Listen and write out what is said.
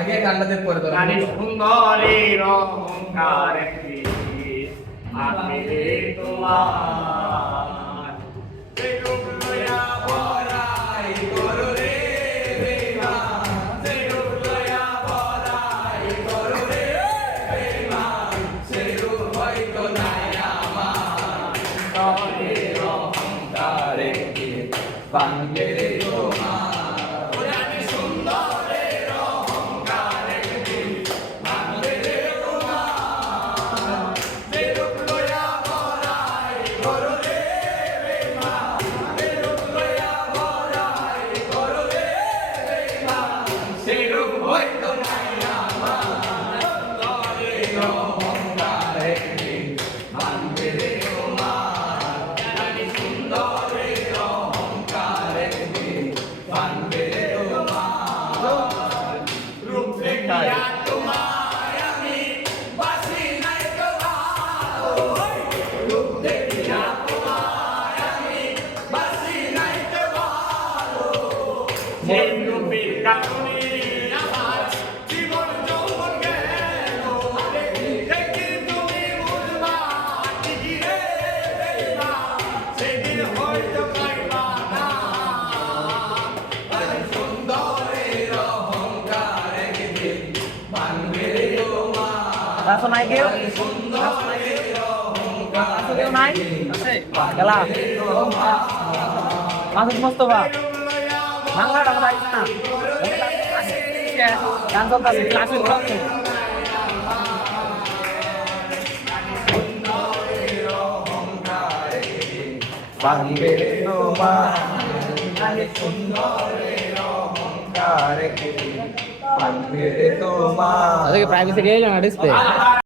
আগে কান্নাদের পরে ধরো। নারী সুন্দরীর অহংকার একটি আমি তোমার সেই রূপ লইয়া বড়াই করো রে বেঈমান, সেই রূপ লইয়া বড়াই করো রে বেঈমান, সেই রূপ হয়তো নাই আমার সুন্দরীর অহংকার একটি ভাঙবে রে তোমার। Langsung naik yuk. Langsung yuk naik. Kalah. Masuk Mustafa. Mangga dapat naik sana. Langsung kasih langsung. ভাঙবে রে তোমার নারী সুন্দরীর অহংকার একটি ভাঙবে রে তোমার। Ada privacy dia yang ada display.